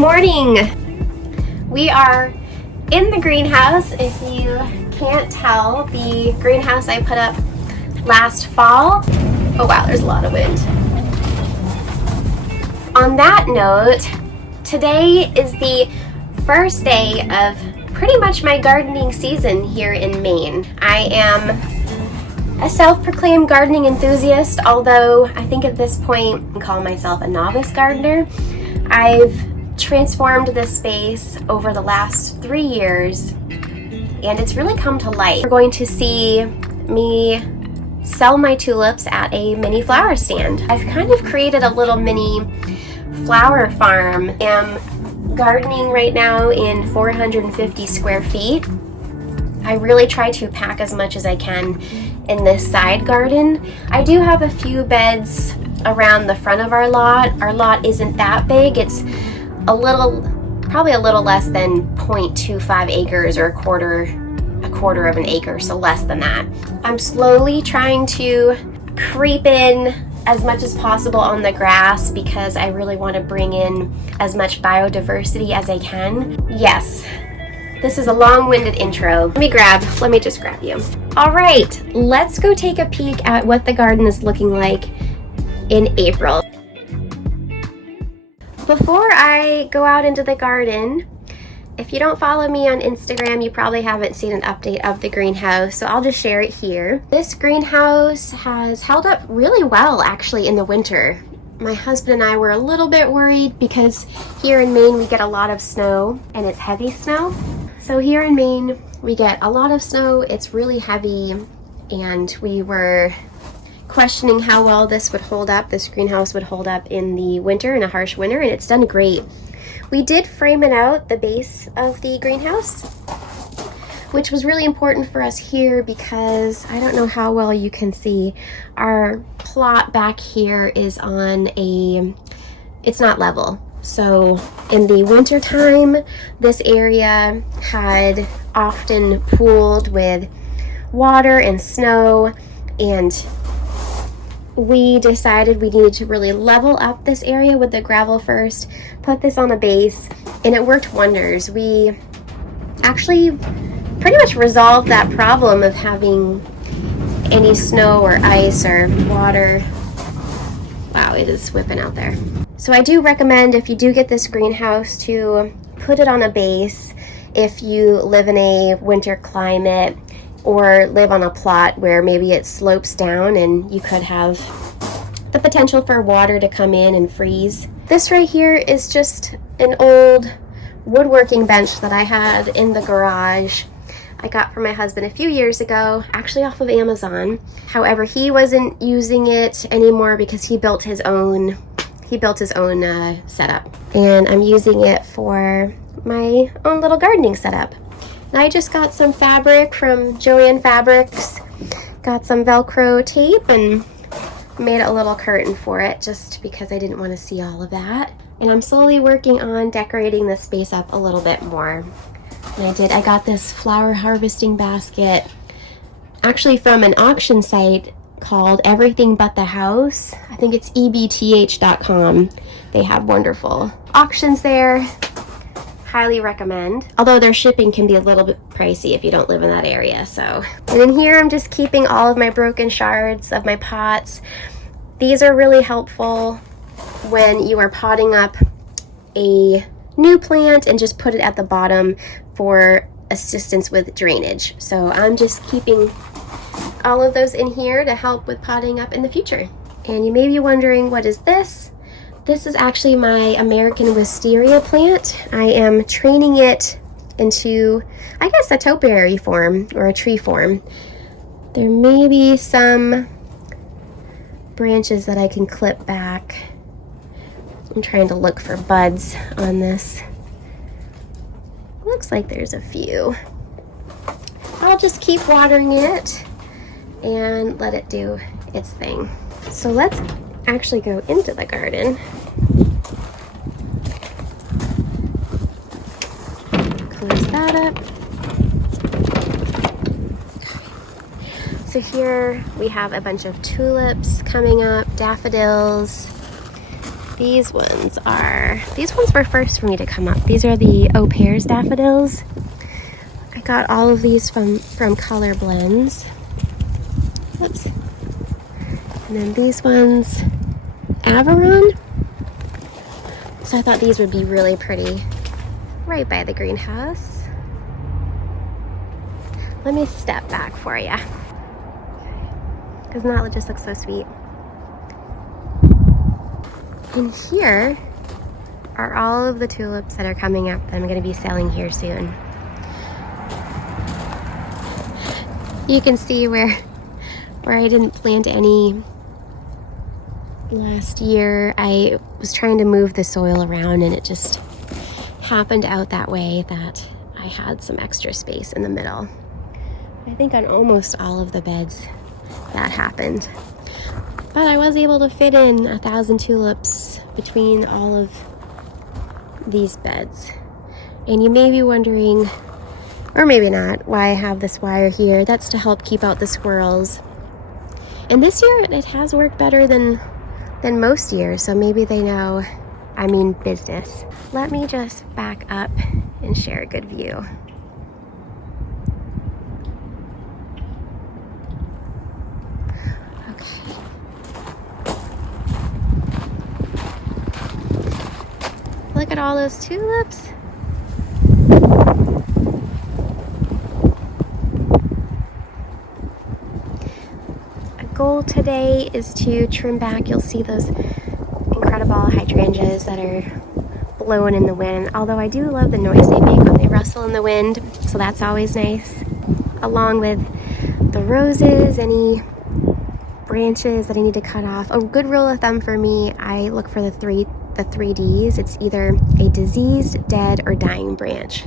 morning. We are in the greenhouse. If you can't tell, the greenhouse I put up last fall. Oh wow, there's a lot of wind. On that note, today is the first day of pretty much my gardening season here in Maine. I am a self-proclaimed gardening enthusiast, although I think at this point I can call myself a novice gardener. I've transformed this space over the last 3 years and it's really come to light. You're going to see me sell my tulips at a mini flower stand. I've kind of created a little mini flower farm. I'm gardening right now in 450 square feet. I really try to pack as much as I can in this side garden. I do have a few beds around the front of our lot. Our lot isn't that big. It's probably a little less than 0.25 acres or a quarter of an acre, so less than that. I'm slowly trying to creep in as much as possible on the grass because I really want to bring in as much biodiversity as I can. Yes, this is a long-winded intro. Let me just grab you. All right, let's go take a peek at what the garden is looking like in April. Before I go out into the garden, if you don't follow me on Instagram, you probably haven't seen an update of the greenhouse, so I'll just share it here. This greenhouse has held up really well actually in the winter. My husband and I were a little bit worried because here in Maine we get a lot of snow and it's heavy snow. So here in Maine we get a lot of snow, it's really heavy, and we were questioning how well this greenhouse would hold up in the winter, in a harsh winter, and it's done great. We did frame it out, the base of the greenhouse, which was really important for us here because I don't know how well you can see. Our plot back here is it's not level. So in the winter time, this area had often pooled with water and snow, and we decided we needed to really level up this area with the gravel first, put this on a base, and it worked wonders. We actually pretty much resolved that problem of having any snow or ice or water. Wow, it is whipping out there. So I do recommend, if you do get this greenhouse, to put it on a base if you live in a winter climate or live on a plot where maybe it slopes down and you could have the potential for water to come in and freeze. This right here is just an old woodworking bench that I had in the garage. I got for my husband a few years ago, actually off of Amazon. However, he wasn't using it anymore because he built his own setup, and I'm using it for my own little gardening setup. I just got some fabric from Joann Fabrics, got some Velcro tape, and made a little curtain for it just because I didn't want to see all of that. And I'm slowly working on decorating this space up a little bit more. And I got this flower harvesting basket, actually from an auction site called Everything But the House. I think it's ebth.com. They have wonderful auctions there. Highly recommend, although their shipping can be a little bit pricey if you don't live in that area. So, and in here I'm just keeping all of my broken shards of my pots. These are really helpful when you are potting up a new plant and just put it at the bottom for assistance with drainage. So I'm just keeping all of those in here to help with potting up in the future. And you may be wondering, what is this? This is actually my American wisteria plant. I am training it into, I guess, a topiary form or a tree form. There may be some branches that I can clip back. I'm trying to look for buds on this. Looks like there's a few. I'll just keep watering it and let it do its thing. So let's actually go into the garden. Close that up. So here we have a bunch of tulips coming up, daffodils, These ones were first for me to come up. These are the Au Pairs daffodils. I got all of these from Color Blends. Oops. And then these ones, Avaron. So I thought these would be really pretty right by the greenhouse. Let me step back for you, because now it just looks so sweet. And here are all of the tulips that are coming up that I'm going to be selling here soon. You can see where I didn't plant any last year. I was trying to move the soil around and it just happened out that way that I had some extra space in the middle. I think on almost all of the beds that happened. But I was able to fit in 1,000 tulips between all of these beds. And you may be wondering, or maybe not, why I have this wire here. That's to help keep out the squirrels. And this year it has worked better than most years, so maybe they know I mean business. Let me just back up and share a good view. Okay. Look at all those tulips. Goal today is to trim back. You'll see those incredible hydrangeas that are blowing in the wind, although I do love the noise they make when they rustle in the wind, so that's always nice. Along with the roses, any branches that I need to cut off. A good rule of thumb for me, I look for the three Ds. It's either a diseased, dead, or dying branch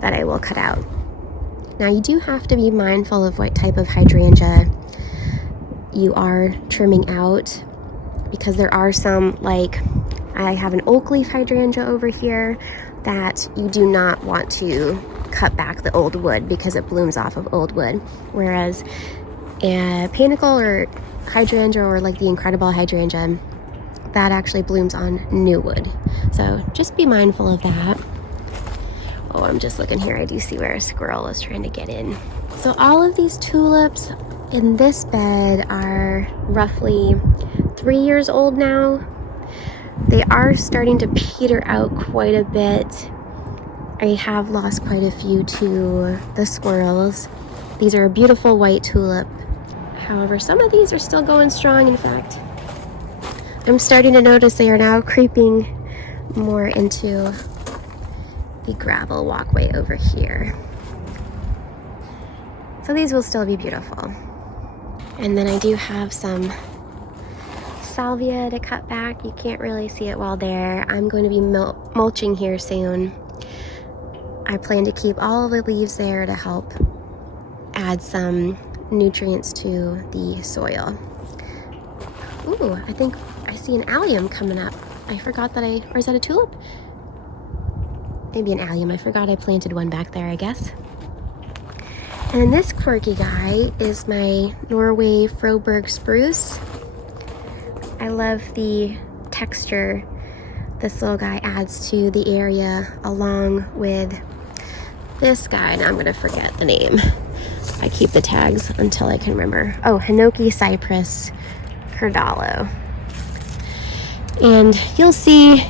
that I will cut out. Now you do have to be mindful of what type of hydrangea you are trimming out, because there are some, like I have an oak leaf hydrangea over here that you do not want to cut back the old wood because it blooms off of old wood, whereas a panicle or hydrangea, or like the incredible hydrangea, that actually blooms on new wood. So just be mindful of that. Oh, I'm just looking here. I do see where a squirrel is trying to get in. So all of these tulips in this bed are roughly 3 years old now. They are starting to peter out quite a bit. I have lost quite a few to the squirrels. These are a beautiful white tulip. However, some of these are still going strong. In fact, I'm starting to notice they are now creeping more into the gravel walkway over here. So these will still be beautiful. And then I do have some salvia to cut back. You can't really see it well there. I'm going to be mulching here soon. I plan to keep all of the leaves there to help add some nutrients to the soil. Ooh, I think I see an allium coming up. I forgot that or is that a tulip? Maybe an allium. I forgot I planted one back there, I guess. And this quirky guy is my Norway Froberg spruce. I love the texture this little guy adds to the area, along with this guy, and I'm gonna forget the name. I keep the tags until I can remember. Oh, Hinoki Cypress Cordalo. And you'll see,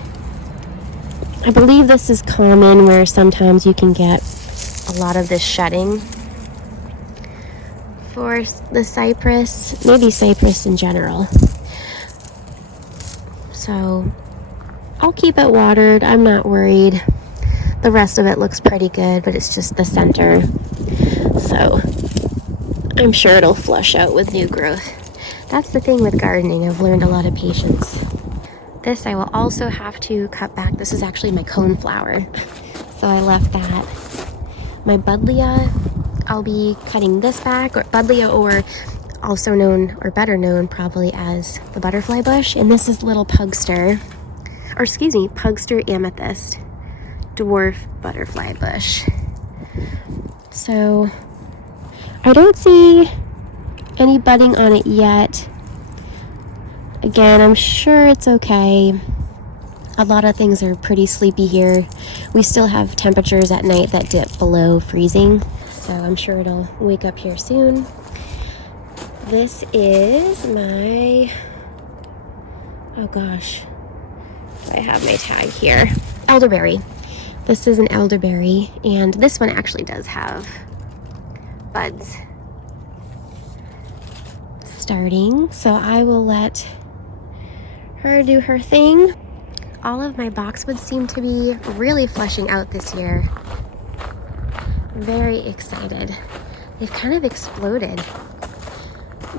I believe this is common, where sometimes you can get a lot of this shedding for the cypress, maybe cypress in general. So I'll keep it watered. I'm not worried. The rest of it looks pretty good, but it's just the center. So I'm sure it'll flush out with new growth. That's the thing with gardening. I've learned a lot of patience. This I will also have to cut back. This is actually my coneflower, so I left that. My buddleia, I'll be cutting this back, or buddleia, or also known, or better known probably as the butterfly bush. And this is little pugster, or excuse me, pugster amethyst dwarf butterfly bush. So I don't see any budding on it yet. Again, I'm sure it's okay. A lot of things are pretty sleepy here. We still have temperatures at night that dip below freezing, so I'm sure it'll wake up here soon. This is my, oh gosh, I have my tag here. Elderberry. This is an elderberry, and this one actually does have buds starting, so I will let her do her thing. All of my boxwoods seem to be really fleshing out this year. Very excited. They've kind of exploded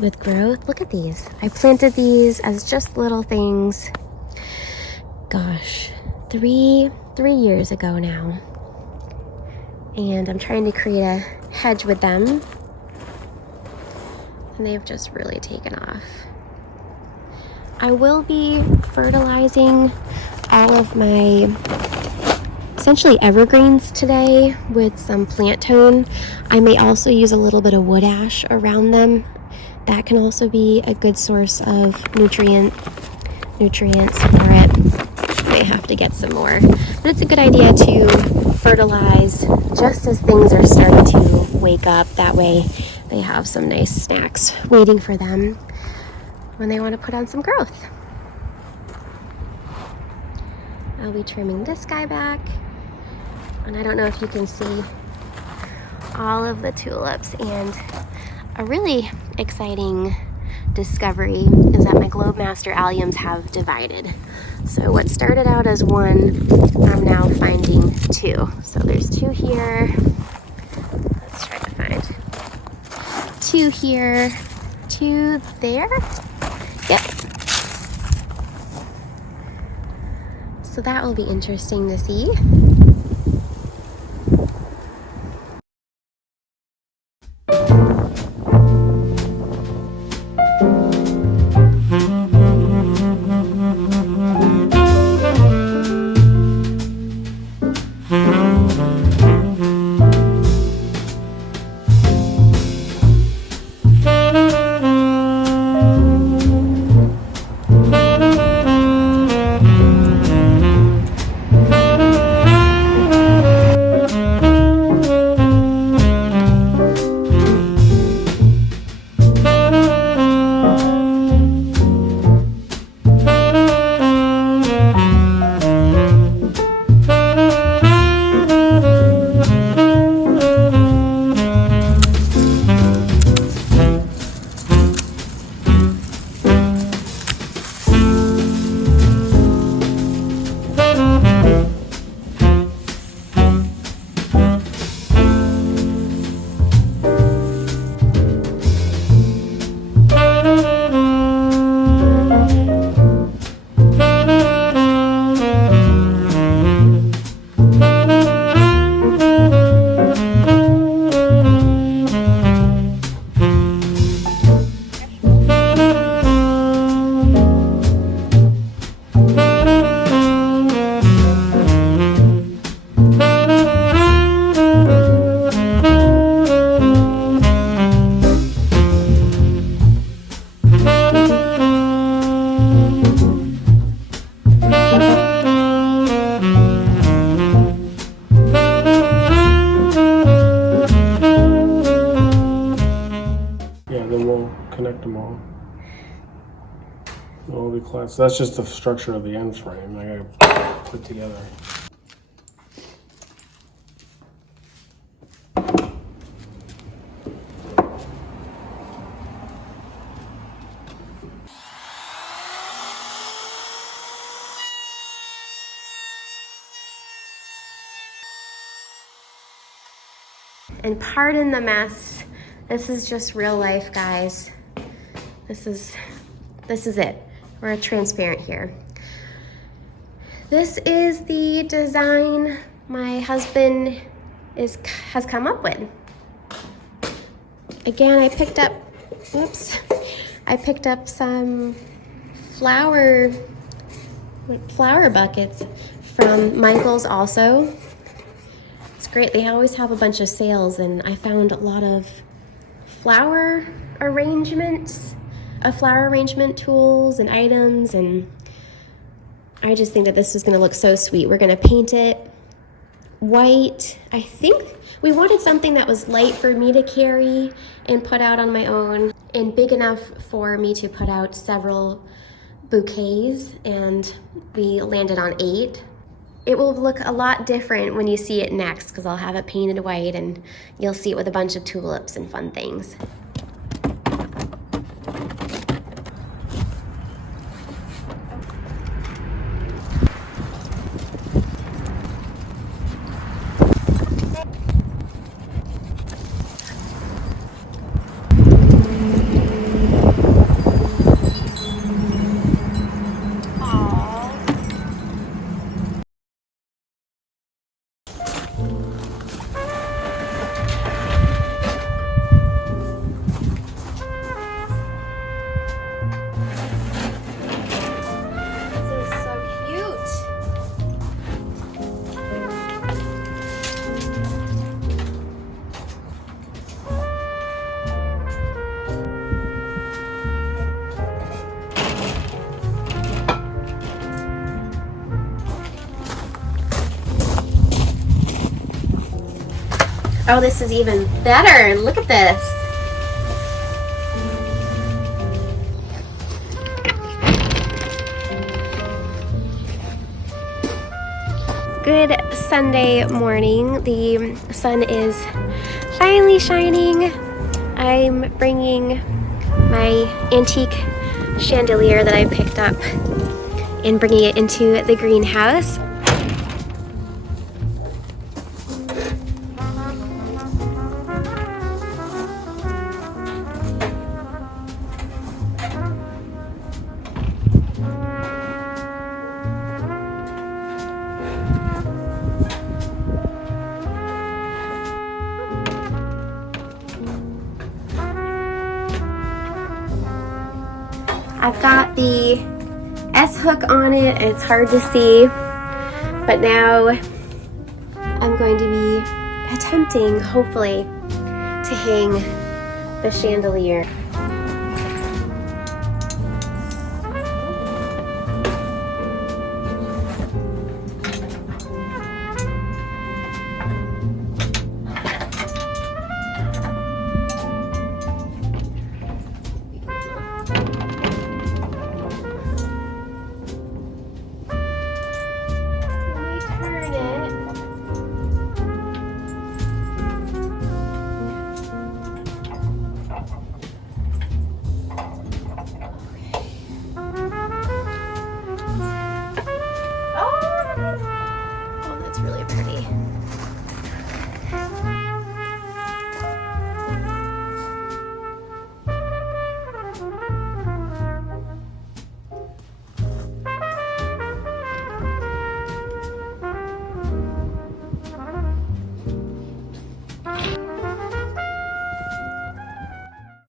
with growth. Look at these. I planted these as just little things. Gosh, three years ago now. And I'm trying to create a hedge with them. And they've just really taken off. I will be fertilizing all of my essentially evergreens today with some plant tone. I may also use a little bit of wood ash around them. That can also be a good source of nutrients for it. May have to get some more, but it's a good idea to fertilize just as things are starting to wake up. That way they have some nice snacks waiting for them when they want to put on some growth. I'll be trimming this guy back, and I don't know if you can see all of the tulips. And a really exciting discovery is that my Globemaster alliums have divided. So what started out as one, I'm now finding two. So there's two here. Let's try to find two here, two there. Yep. So that will be interesting to see. So that's just the structure of the end frame I gotta put together. And pardon the mess. This is just real life, guys. This is it. We're transparent here. This is the design my husband has come up with. Again, I picked up some flower buckets from Michael's also. It's great. They always have a bunch of sales, and I found a lot of flower arrangement tools and items, and I just think that this is gonna look so sweet. We're gonna paint it white. I think we wanted something that was light for me to carry and put out on my own and big enough for me to put out several bouquets, and we landed on 8. It will look a lot different when you see it next because I'll have it painted white and you'll see it with a bunch of tulips and fun things. Oh, this is even better. Look at this. Good Sunday morning. The sun is finally shining. I'm bringing my antique chandelier that I picked up and bringing it into the greenhouse. I've got the S hook on it. It's hard to see, but now I'm going to be attempting, hopefully, to hang the chandelier.